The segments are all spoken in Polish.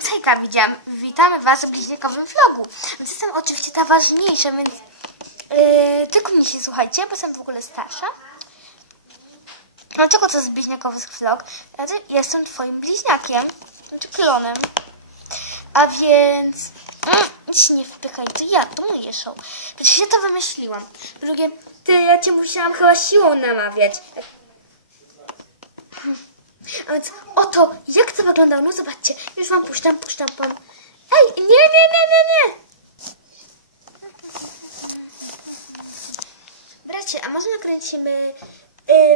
Cejka widziałam. Witamy Was w bliźniakowym vlogu. Więc jestem oczywiście ta ważniejsza, więc yy, tylko mnie się słuchajcie, bo jestem w ogóle starsza. Dlaczego to jest bliźniakowy vlog? Znaczy, jestem Twoim bliźniakiem, znaczy klonem. A więc... Mm, nic nie wpychaj, to ja, to moje show. Przecież ja to wymyśliłam. Drugie, ty, ja Cię musiałam chyba siłą namawiać. A więc oto, jak to wyglądało. No zobaczcie, już wam puszczam, puszczam pan. Ej, nie, nie, nie, nie, nie. Bracie, a może nakręcimy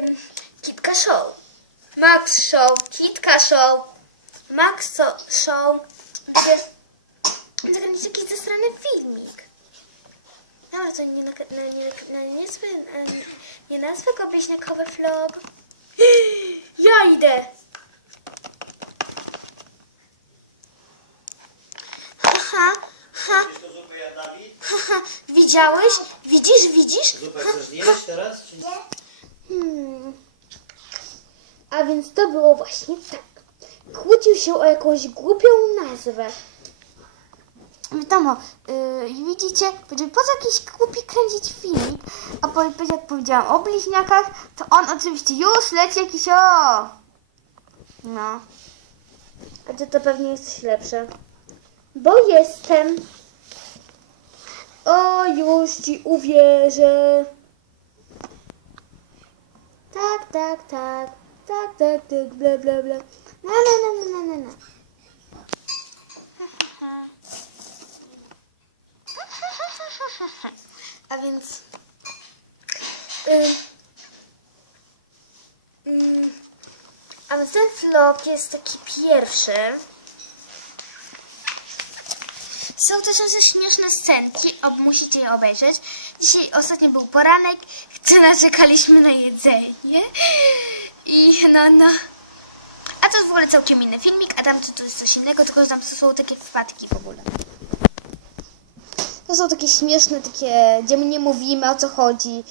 ym, Kitka Show? Max Show, Kitka Show, Max Show, gdzie nakręcić jakiś zastrany filmik. Dobra, to nie, nak- na, nie, na, nie, nazwę, na, nie nazwę go. Ja idę. Haha, ha, to zupę haha. Widziałeś? Widzisz, widzisz? Zupę chcesz zjeść teraz? Czy... Hmm. A więc to było właśnie tak. Kłócił się o jakąś głupią nazwę. Wiadomo, yy, widzicie, powiedział, po co jakiś głupi kręcić filmik, a po, jak powiedziałam o bliźniakach, to on oczywiście już leci jakiś o. No. A ty to pewnie jesteś lepsze. Bo jestem. O, już ci uwierzę. Tak, tak, tak. Tak, tak, tak, bla, bla, bla. Na, na, na, na, na, na. Więc... Y, mm, a więc ten vlog jest taki pierwszy. Są też nasze śmieszne scenki, ob, musicie je obejrzeć. Dzisiaj ostatnio był poranek, gdzie naczekaliśmy na jedzenie. I no, no. A to jest w ogóle całkiem inny filmik, a tam to, to jest coś innego, tylko że tam są takie wpadki w ogóle. To są takie śmieszne, takie, gdzie my nie mówimy o co chodzi.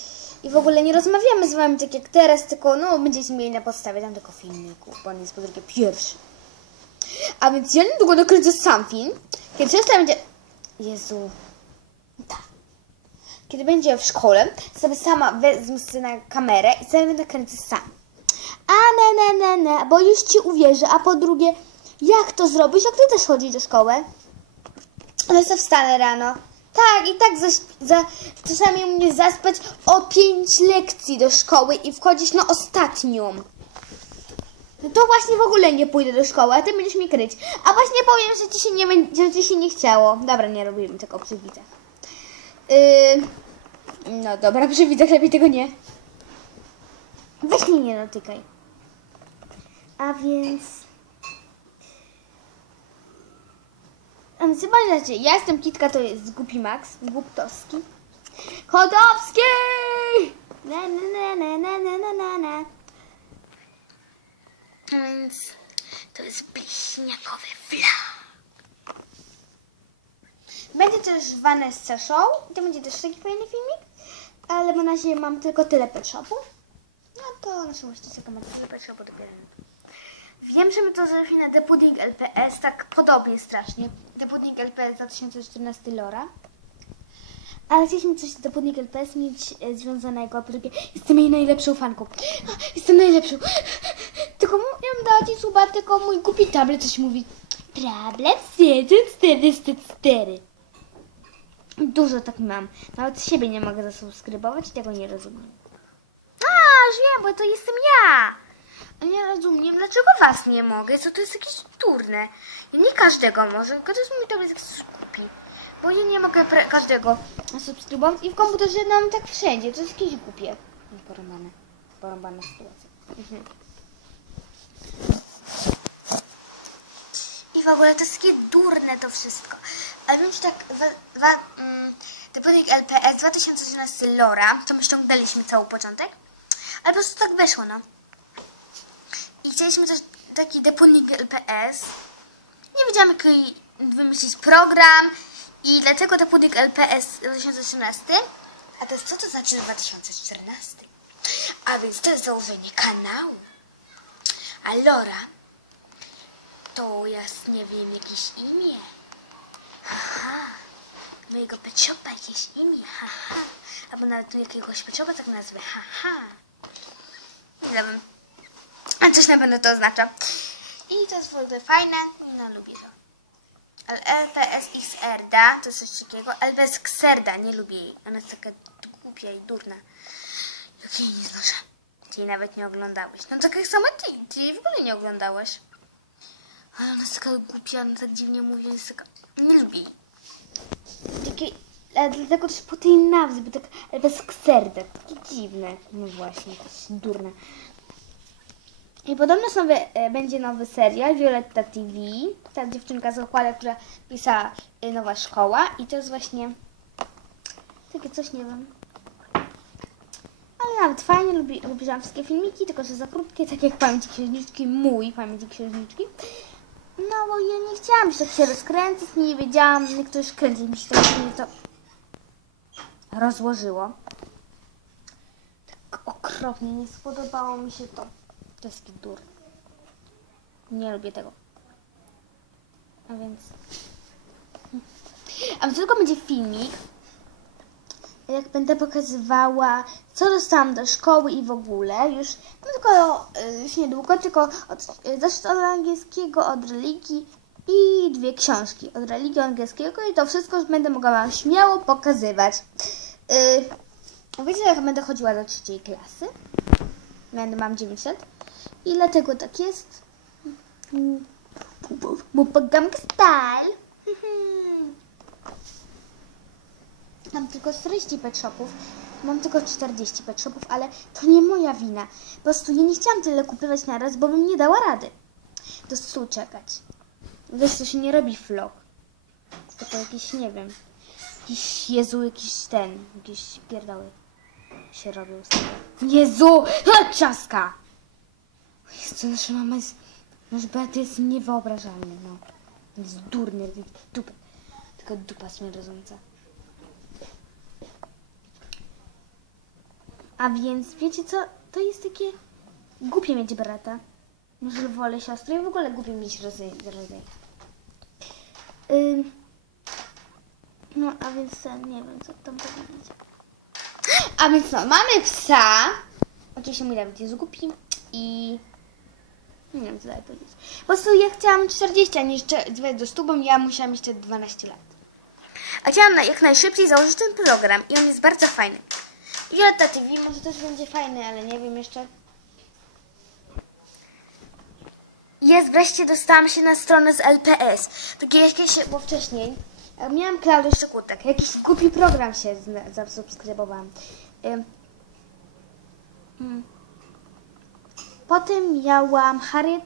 I w ogóle nie rozmawiamy z wami tak jak teraz, tylko no będziecie mieli na podstawie tam tylko filmiku, bo on jest po drugie pierwszy. A więc ja niedługo nakręcę sam film, kiedy siostra będzie... Jezu. Tak. Kiedy będzie w szkole, sobie sama wezmę sobie na kamerę i sobie będę kręcić sam. A ne, ne, ne, ne, bo już ci uwierzę. A po drugie, jak to zrobić, jak ty też chodzisz do szkoły? Ale sobie wstanę rano. Tak, i tak zaś, za, czasami mnie zaspać o pięć lekcji do szkoły i wchodzić na ostatnią. No to właśnie w ogóle nie pójdę do szkoły, a ty będziesz mi kryć. A właśnie powiem, że ci się nie, że ci się nie chciało. Dobra, nie robimy tego przy widzach. Yy, no dobra, przy widzach lepiej tego nie. Weź mnie nie dotykaj. A więc... A więc zobaczcie, ja jestem Kitka, to jest Głupi Max, Głuptowski. Chodowski! Na, na, na, na, na, na, na, na. A więc to jest bliźniakowy vlog. Będzie też Vanessa Show. To będzie też taki fajny filmik. Ale na razie mam tylko tyle pet shopu. No to naszą właścicielkę ma tyle pet shopu dopiero. Wiem, że my to zrobili na The Pudding LPS, tak podobnie strasznie. The Pudding LPS 2014 Lora. Ale chcieliśmy coś z The Pudding LPS mieć e, związanego, po drugie, jestem jej najlepszą fanką. Jestem najlepszą. Tylko dała ci suba, tylko mój głupi tablet coś mówi. Tablet 404. Dużo tak mam. Nawet siebie nie mogę zasubskrybować, tego nie rozumiem. A, już wiem, bo to jestem ja. Nie rozumiem, dlaczego was nie mogę? Co to jest jakieś durne? Nie każdego może, tylko to jest głupi. Bo ja nie mogę każdego subskrybować i w komputerze mam tak wszędzie. To jest jakieś głupie. Porąbane. Porąbana sytuacja. Mhm. I w ogóle to jest takie durne to wszystko. A wiem, że tak wa, wa, mm, LPS 2013 Lora, co my ściągnęliśmy cały początek, ale po prostu tak wyszło, no. Chcieliśmy też taki depulnik LPS. Nie wiedziałam, jaki wymyślić program i dlatego depulnik LPS 2013. A to jest co to znaczy 2014? A więc to jest założenie kanału. A Lora to jest, nie wiem, jakieś imię. Haha. Mojego pet shopa jakieś imię. Haha. Albo nawet jakiegoś pet shopa tak nazwę. Haha. Nie wiem. A coś na pewno to oznacza. I to jest w ogóle fajne. No, lubię to. Ale LPSXRda to jest coś takiego. LPSXRda, nie lubię jej. Ona jest taka głupia i durna. Jak jej nie znoszę. Ty jej nawet nie oglądałeś. No tak jak sama ty. Ty jej w ogóle nie oglądałeś. Ale ona jest taka głupia, ona tak dziwnie mówi, jest taka... Nie lubię jej. Takie... Ale dlatego też po tej nazwie, bo tak LPSXRda. Takie dziwne. No właśnie, to jest durne. I podobno nowy, e, będzie nowy serial Violetta TV. Ta dziewczynka z okłada, która pisała e, Nowa Szkoła. I to jest właśnie takie coś, nie wiem. Ale nawet fajnie, lubi, lubiłam wszystkie filmiki, tylko że za krótkie, tak jak Pamięć Księżniczki, mój Pamięć Księżniczki. No bo ja nie chciałam się tak się rozkręcać, nie wiedziałam, jak to już mi się to, mnie to rozłożyło. Tak okropnie, nie spodobało mi się to. To jest taki dur. Nie lubię tego. A więc... A więc tylko będzie filmik, jak będę pokazywała, co dostałam do szkoły i w ogóle. Już, no tylko, y, już niedługo, tylko od, y, od angielskiego, od religii i dwie książki. Od religii, angielskiego i to wszystko będę mogła Wam śmiało pokazywać. Yy, wiecie, jak będę chodziła do trzeciej klasy? Będę, mam 9 lat. I dlatego tak jest. Mupagamka style. Mam tylko 40 pet shopów. Mam tylko 40 pet shopów, ale to nie moja wina. Po prostu ja nie chciałam tyle kupować naraz, bo bym nie dała rady. Do stu czekać. Wiesz, to się nie robi vlog. Tylko jakiś, nie wiem. Jakiś Jezu, jakiś ten, jakieś pierdoły się tego. Jezu! Trzaska! Jezu, nasza mama jest... Nasz brat jest niewyobrażalny, no. Jest durny, dupa. Tylko dupa śmierdząca. A więc, wiecie co? To jest takie... Głupie mieć brata. Może wolę siostrę i w ogóle głupie mieć. Ym... No, a więc nie wiem, co tam powiedzieć. A więc no, mamy psa. Oczywiście mój Dawid jest głupi i... Nie wiem, co dalej powiedzieć. Po prostu ja chciałam 40, a nie jeszcze dzwonić do 100, bo ja musiałam jeszcze 12 lat. A chciałam na- jak najszybciej założyć ten program i on jest bardzo fajny. Jota TV może też będzie fajny, ale nie wiem jeszcze. Jest, wreszcie dostałam się na stronę z LPS. Takie jakieś, bo wcześniej e, miałam Klaudię Szczekutek. Jakiś głupi program się zasubskrybowałam. Ym. Mm. Potem miałam Harriet,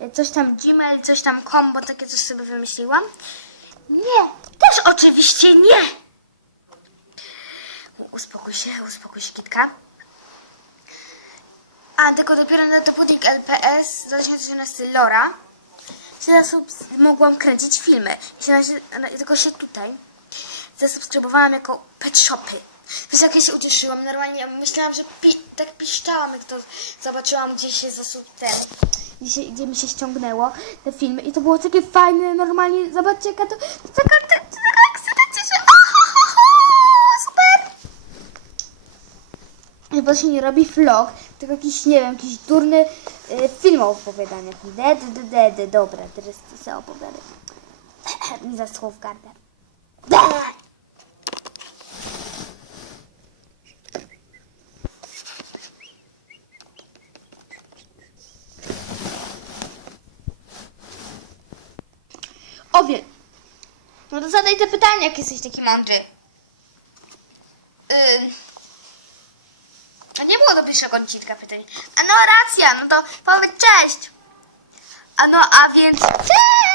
e, coś tam Gmail, coś tam combo, takie coś sobie wymyśliłam. Nie, też oczywiście nie. Uspokój się, uspokój się, Kitka. A, tylko dopiero na dowodnik LPS 2013 Lora się mogłam kręcić filmy. Się, na- tylko się tutaj zasubskrybowałam jako pet shopy. Ja się ucieszyłam, normalnie myślałam, że pi- tak piszczałam, jak to zobaczyłam, gdzie się zasub ten, gdzie, gdzie mi się ściągnęło te filmy i to było takie fajne, normalnie, zobaczcie, jaka to, to taka, to, to taka ekscytacja, że super! Bo się nie robi vlog, tylko jakiś, nie wiem, jakiś durny y, film o opowiadaniach. De, de, de, de. Dobra, teraz ty sobie opowiadaj. Mi zaschło w gardle. Owiel. No to zadaj te pytania, jak jesteś taki mądry. Yy... Nie było do pierwszego odcinka pytań. A no racja, no to powiedz cześć. A no, a więc cześć!